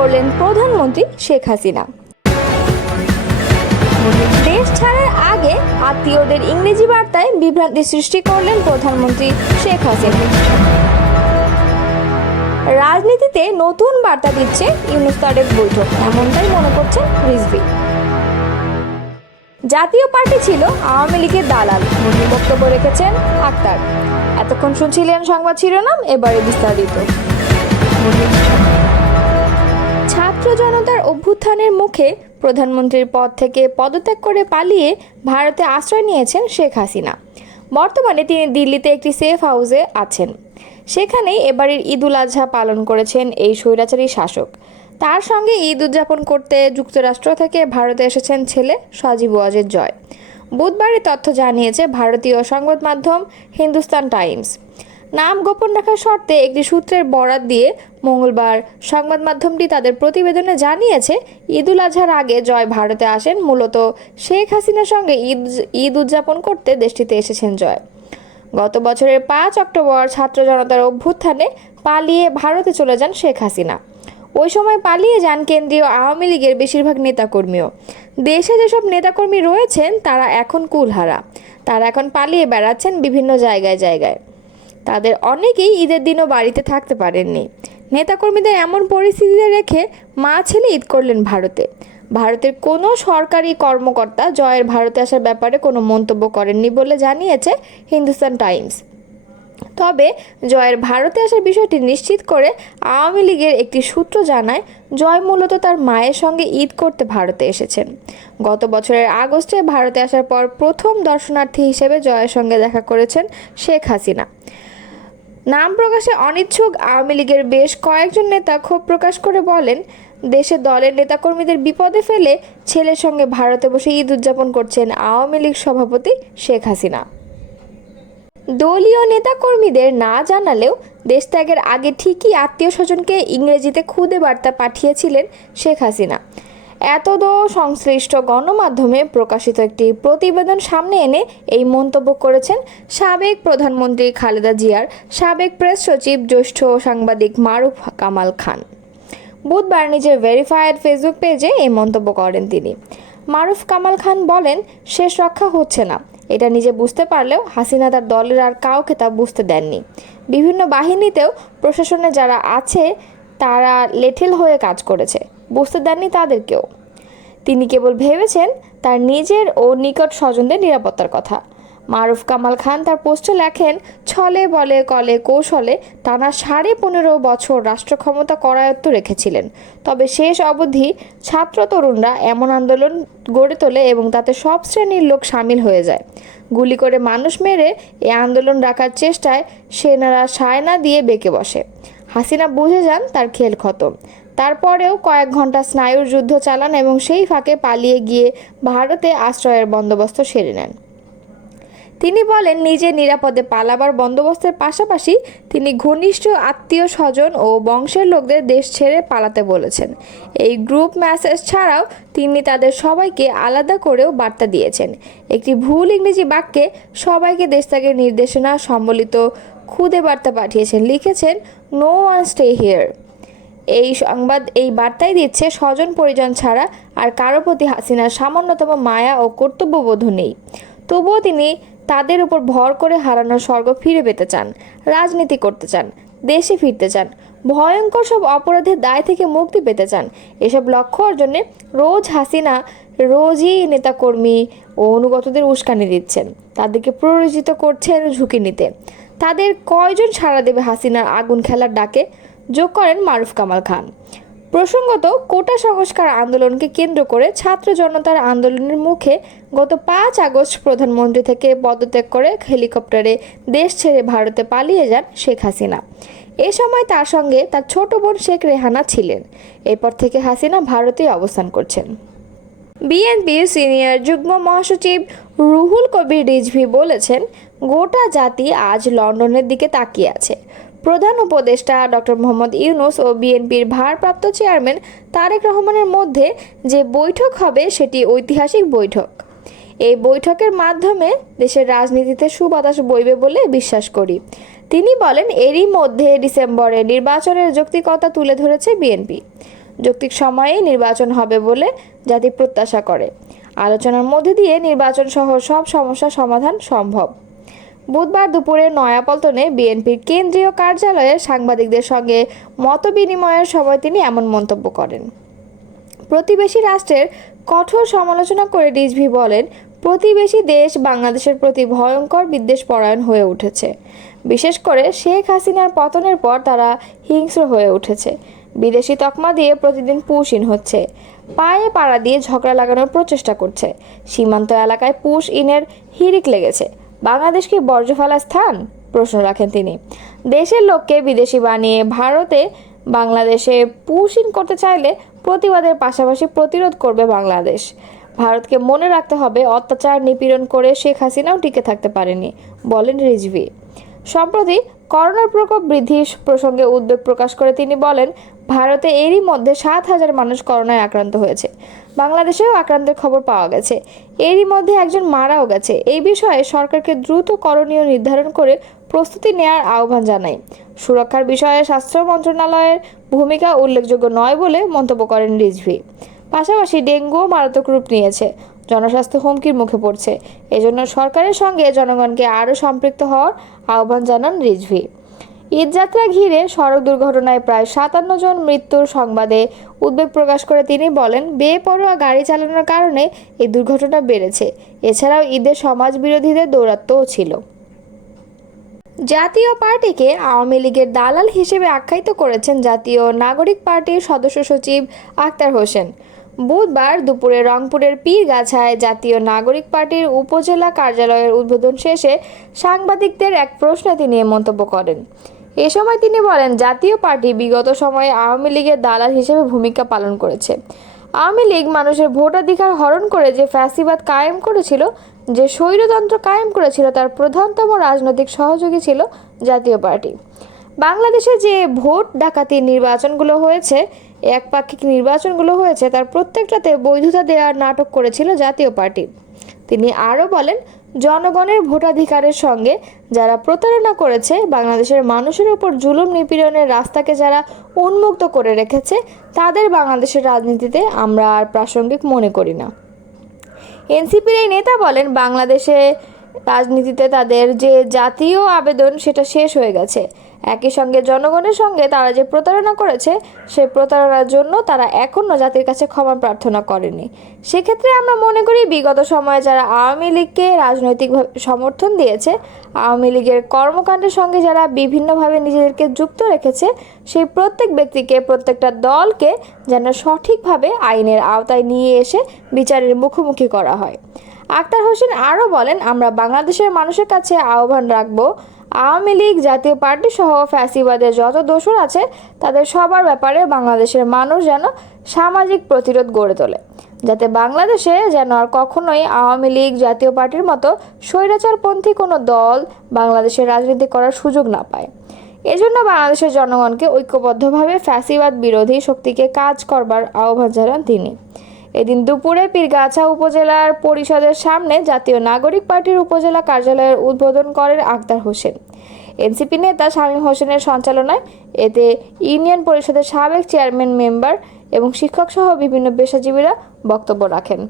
করলেন প্রধানমন্ত্রী শেখ হাসিনা। দেশ ছাড়ার আগে আত্মীয়দের ইংরেজি বার্তায় বিভ্রান্তি সৃষ্টি করলেন প্রধানমন্ত্রী শেখ হাসিনা। রাজনীতিতে নতুন বার্তা দিচ্ছে ইউনূস তারেক বৈঠক, এমনটাই মনে করছেন রিজভী। জাতীয় পার্টি ছিল আওয়ামী লীগের দালাল, বক্তব্য রেখেছেন আক্তার। এতক্ষণ শুনছিলেন সংবাদ শিরোনাম, এবারে বিস্তারিত। ছাত্র জনতার অভ্যুত্থানের মুখে প্রধানমন্ত্রীর পদ থেকে পদত্যাগ করে পালিয়ে ভারতে আশ্রয় নিয়েছেন শেখ হাসিনা। বর্তমানে তিনি দিল্লিতে একটি সেফ হাউসে আছেন। সেখানেই এবারের ঈদুল আজহা পালন করেছেন এই স্বৈরাচারী শাসক। তার সঙ্গে ঈদ উদযাপন করতে যুক্তরাষ্ট্র থেকে ভারতে এসেছেন ছেলে সজীব ওয়াজেদ জয়। বুধবার এই তথ্য জানিয়েছে ভারতীয় সংবাদ মাধ্যম হিন্দুস্তান টাইমস। নাম গোপন রাখার শর্তে একটি সূত্রের বরাত দিয়ে মঙ্গলবার সংবাদ মাধ্যমটি তাদের প্রতিবেদনে জানিয়েছে, ঈদুল আজহার আগে জয় ভারতে আসেন মূলত শেখ হাসিনার সঙ্গে ঈদ উদযাপন করতে দেশটিতে এসেছেন জয়। গত বছরের 5 অক্টোবর ছাত্র জনতার অভ্যুত্থানে পালিয়ে ভারতে চলে যান শেখ হাসিনা। ওই সময় পালিয়ে যান কেন্দ্রীয় আওয়ামী লীগের বেশিরভাগ নেতাকর্মীও। দেশে যেসব নেতাকর্মী রয়েছেন তারা এখন কুলহারা। তারা এখন পালিয়ে বেড়াচ্ছেন বিভিন্ন জায়গায়। তাদের অনেকেই ঈদের দিনও বাড়িতে থাকতে পারেননি। নেতাকর্মীদের এমন পরিস্থিতিতে রেখে মা ছেলে ঈদ করলেন ভারতে। ভারতের কোনো সরকারি কর্মকর্তা জয়ের ভারতে আসার ব্যাপারে কোনো মন্তব্য করেননি বলে জানিয়েছে হিন্দুস্তান টাইমস। তবে জয়ের ভারতে আসার বিষয়টি নিশ্চিত করে আওয়ামী লীগের একটি সূত্র জানায়, জয় মূলত তার মায়ের সঙ্গে ঈদ করতে ভারতে এসেছেন। গত বছরের আগস্টে ভারতে আসার পর প্রথম দর্শনার্থী হিসেবে জয়ের সঙ্গে দেখা করেছেন শেখ হাসিনা। নাম প্রকাশে অনিচ্ছুক আওয়ামী লীগের বেশ কয়েকজন নেতা ক্ষোভ প্রকাশ করে বলেন, দেশে দলের নেতাকর্মীদের বিপদে ফেলে ছেলের সঙ্গে ভারতে বসে ঈদ উদযাপন করছেন আওয়ামী লীগ সভাপতি শেখ হাসিনা। দলীয় নেতাকর্মীদের না জানালেও দেশত্যাগের আগে ঠিকই আত্মীয় স্বজনকে ইংরেজিতে খুদে বার্তা পাঠিয়েছিলেন শেখ হাসিনা। এতদো সংশ্লিষ্ট গণমাধ্যমে প্রকাশিত একটি প্রতিবেদন সামনে এনে এই মন্তব্য করেছেন সাবেক প্রধানমন্ত্রী খালেদা জিয়ার সাবেক প্রেস সচিব জ্যেষ্ঠ সাংবাদিক মারুফ কামাল খান। বুধবার নিজের ভেরিফায়েড ফেসবুক পেজে এই মন্তব্য করেন তিনি। মারুফ কামাল খান বলেন, শেষ রক্ষা হচ্ছে না। এটা নিজে বুঝতে পারলেও হাসিনা তার দলের আর কাউকে তা বুঝতে দেননি। বিভিন্ন বাহিনীতেও প্রশাসনে যারা আছে তারা লেঠিল হয়ে কাজ করেছে, বুঝতে দেননি তাদেরকেও। তিনি কেবল ভেবেছেন তার নিজের ও নিকট স্বজনদের নিরাপত্তার কথা। মারুফ কামাল খান তার পোস্টে লেখেন, ছলে বলে কলে কৌশলে টানা 15.5 বছর রাষ্ট্র ক্ষমতা করায়ত্ত রেখেছিলেন। তবে শেষ অবধি ছাত্র তরুণরা এমন আন্দোলন গড়ে তোলে এবং তাতে সব শ্রেণীর লোক সামিল হয়ে যায়। গুলি করে মানুষ মেরে এই আন্দোলন রাখার চেষ্টায় সেনারা সায়না দিয়ে বেঁকে বসে। হাসিনা বুঝে যান তার খেল খতম। তারপরেও কয়েক ঘন্টা স্নায়ুর যুদ্ধ চালান এবং সেই ফাঁকে পালিয়ে গিয়ে ভারতে আশ্রয়ের বন্দোবস্ত সেরে নেন। তিনি বলেন, নিজে নিরাপদে পালাবার বন্দোবস্তের পাশাপাশি তিনি ঘনিষ্ঠ আত্মীয় স্বজন ও বংশের লোকদের দেশ ছেড়ে পালাতে বলেছেন। এই গ্রুপ মেসেজ ছাড়াও তিনি তাদের সবাইকে আলাদা করেও বার্তা দিয়েছেন। একটি ভুল ইংরেজি বাক্যে সবাইকে দেশত্যাগের নির্দেশনা সম্বলিত খুদে বার্তা পাঠিয়েছেন। লিখেছেন, নো ওয়ান স্টে হিয়ার। এই বার্তাই দিচ্ছে স্বজন পরিজন ছাড়া আর কারো প্রতি হাসিনার সামান্যতম মায়া ও কর্তব্যবোধ নেই। তবুও তিনি তাদের উপর ভর করে হারানোর স্বর্গ ফিরে পেতে চান, রাজনীতি করতে চান, দেশে ফিরতে চান, ভয়ঙ্কর সব অপরাধের দায় থেকে মুক্তি পেতে চান। এসব লক্ষ্য অর্জনে রোজই নেতাকর্মী ও অনুগতদের উস্কানি দিচ্ছেন, তাদেরকে প্ররোচিত করছেন ঝুঁকি নিতে। তাদের কয়জন সাড়া দেবে হাসিনার আগুন খেলার ডাকে, যোগ করেন মারুফ কামাল খান। প্রসঙ্গত, কোটা সংস্কার আন্দোলনকে কেন্দ্র করে ছাত্র জনতার আন্দোলনের মুখে গত 5 আগস্ট প্রধানমন্ত্রী থেকে পদত্যাগ করে হেলিকপ্টারে দেশ ছেড়ে ভারতে পালিয়ে যান শেখ হাসিনা। এ সময় তার সঙ্গে তার ছোট বোন শেখ রেহানা ছিলেন। এরপর থেকে হাসিনা ভারতেই অবস্থান করছেন। বিএনপির সিনিয়র যুগ্ম মহাসচিব রুহুল কবির রিজভী বলেছেন, গোটা জাতি আজ লন্ডনের দিকে তাকিয়ে আছে। প্রধান উপদেষ্টা ডক্টর মোহাম্মদ ইউনূস ও বিএনপির ভারপ্রাপ্ত চেয়ারম্যান তারেক রহমানের মধ্যে যে বৈঠক হবে সেটি ঐতিহাসিক বৈঠক। এই বৈঠকের মাধ্যমে দেশের রাজনীতিতে সুবাতাস বইবে বলে বিশ্বাস করি। তিনি বলেন, এরই মধ্যে ডিসেম্বরে নির্বাচনের যৌক্তিকতা তুলে ধরেছে বিএনপি। যৌক্তিক সময়েই নির্বাচন হবে বলে জাতি প্রত্যাশা করে। আলোচনার মধ্যে দিয়ে নির্বাচন সহ সব সমস্যার সমাধান সম্ভব। বুধবার দুপুরে নয়াপল্টনে বিএনপির কেন্দ্রীয় কার্যালয়ে সাংবাদিকদের সঙ্গে মতবিনিময়ের সময় তিনি এমন মন্তব্য করেন। প্রতিবেশী রাষ্ট্রের কঠোর সমালোচনা করে রিজভী বলেন, প্রতিবেশী দেশ বাংলাদেশের প্রতি ভয়ঙ্কর বিদ্বেষপরায়ণ হয়ে উঠেছে। বিশেষ করে শেখ হাসিনার পতনের পর তারা হিংস্র হয়ে উঠেছে। বিদেশি তকমা দিয়ে প্রতিদিন পুশ-ইন হচ্ছে, পায়ে পাড়া দিয়ে ঝগড়া লাগানোর প্রচেষ্টা করছে। সীমান্ত এলাকায় পুশ-ইনের হিড়িক লেগেছে। বাংলাদেশ কি বর্জ্য ফেলার স্থান? প্রশ্ন রাখেন তিনি। দেশের লোককে বিদেশি বানিয়ে ভারতে বাংলাদেশে পুশ-ইন করতে চাইলে প্রতিবাদের পাশাপাশি প্রতিরোধ করবে বাংলাদেশ। ভারতকে মনে রাখতে হবে, অত্যাচার নিপীড়ন করে শেখ হাসিনাও টিকে থাকতে পারেনি, বলেন রিজভী। সম্প্রতি করোনার প্রকোপ বৃদ্ধি প্রসঙ্গে উদ্বেগ প্রকাশ করে তিনি বলেন, ভারতে এরই মধ্যে 7,000 মানুষ করোনায় আক্রান্ত হয়েছে। বাংলাদেশেও আক্রান্তের খবর পাওয়া গেছে। এরই মধ্যে একজন মারাও গেছে। এই বিষয়ে সরকারকে দ্রুত করণীয় নির্ধারণ করে প্রস্তুতি নেওয়ার আহ্বান জানাই। সুরক্ষার বিষয়ে স্বাস্থ্য মন্ত্রণালয়ের ভূমিকা উল্লেখযোগ্য নয় বলে মন্তব্য করেন রিজভী। পাশাপাশি ডেঙ্গুও মারাত্মক রূপ নিয়েছে, জনস্বাস্থ্য হুমকির মুখে পড়ছে। এজন্য সরকারের সঙ্গে জনগণকে আরও সম্পৃক্ত হওয়ার আহ্বান জানান রিজভী। ঈদযাত্রা ঘিরে সড়ক দুর্ঘটনায় প্রায় 57 জন মৃত্যুর সংবাদে উদ্বেগ প্রকাশ করে তিনি বলেন, বেপরোয়া গাড়ি চালানোর কারণে এই দুর্ঘটনা বেড়েছে। এছাড়াও ঈদে সমাজ বিরোধীদের দৌরাত্ম্যও ছিল। জাতীয় পার্টিকে আওয়ামী লীগের দালাল হিসেবে আখ্যায়িত করেছেন জাতীয় নাগরিক পার্টির সদস্য সচিব আক্তার হোসেন। বুধবার দুপুরে রংপুরের পীরগাছায় জাতীয় নাগরিক পার্টির উপজেলা কার্যালয়ের উদ্বোধন শেষে সাংবাদিকদের এক প্রশ্নে তিনি এ মন্তব্য করেন। এ সময় তিনি বলেন, জাতীয় পার্টি বিগত সময়ে আওয়ামী লীগের দালাল হিসেবে ভূমিকা পালন করেছে। আওয়ামী লীগ মানুষের ভোটাধিকার হরণ করে যে ফ্যাসিবাদ কায়েম করেছিল, যে স্বৈরতন্ত্র কায়েম করেছিল, তার প্রধানতম রাজনৈতিক সহযোগী ছিল জাতীয় পার্টি। বাংলাদেশে যে ভোট ডাকাতি নির্বাচনগুলো হয়েছে, একপাক্ষিক নির্বাচনগুলো হয়েছে, তার প্রত্যেকটাতে বৈধতা দেওয়ার নাটক করেছিল জাতীয় পার্টি। তিনি আরও বলেন, জনগণের ভোটাধিকারের সঙ্গে যারা প্রতারণা করেছে, বাংলাদেশের মানুষের উপর জুলুম নিপীড়নের রাস্তাকে যারা উন্মুক্ত করে রেখেছে, তাদের বাংলাদেশের রাজনীতিতে আমরা আর প্রাসঙ্গিক মনে করি না। এনসিপির এই নেতা বলেন, বাংলাদেশে রাজনীতিতে তাদের যে জাতীয় আবেদন সেটা শেষ হয়ে গেছে। একই সঙ্গে জনগণের সঙ্গে তারা যে প্রতারণা করেছে, সেই প্রতারণার জন্য তারা এখনও জাতির কাছে ক্ষমা প্রার্থনা করেনি। সেক্ষেত্রে আমরা মনে করি, বিগত সময়ে যারা আওয়ামী লীগকে রাজনৈতিকভাবে সমর্থন দিয়েছে, আওয়ামী লীগের কর্মকাণ্ডের সঙ্গে যারা বিভিন্নভাবে নিজেদেরকে যুক্ত রেখেছে, সেই প্রত্যেক ব্যক্তিকে, প্রত্যেকটা দলকে যেন সঠিকভাবে আইনের আওতায় নিয়ে এসে বিচারের মুখোমুখি করা হয়। আক্তার হোসেন আরও বলেন, আমরা বাংলাদেশের মানুষের কাছে আহ্বান রাখব, আওয়ামী লীগ, জাতীয় পার্টি সহ ফ্যাসিবাদের যত দোসর আছে, তাদের সবার ব্যাপারে বাংলাদেশের মানুষ যেন সামাজিক প্রতিরোধ গড়ে তোলে, যাতে বাংলাদেশে যেন আর কখনোই আওয়ামী লীগ, জাতীয় পার্টির মতো স্বৈরাচারপন্থী কোনো দল বাংলাদেশের রাজনীতি করার সুযোগ না পায়। এজন্য বাংলাদেশের জনগণকে ঐক্যবদ্ধভাবে ফ্যাসিবাদ বিরোধী শক্তিকে কাজ করবার আহ্বান জানান তিনি। এদিন দুপুরে পীরগাছা উপজেলার পরিষদের সামনে জাতীয় নাগরিক পার্টির উপজেলা কার্যালয়ের উদ্বোধন করেন আক্তার হোসেন। এনসিপি নেতা শামীম হোসেনের সঞ্চালনায় এতে ইউনিয়ন পরিষদের সাবেক চেয়ারম্যান, মেম্বার এবং শিক্ষকসহ বিভিন্ন পেশাজীবীরা বক্তব্য রাখেন।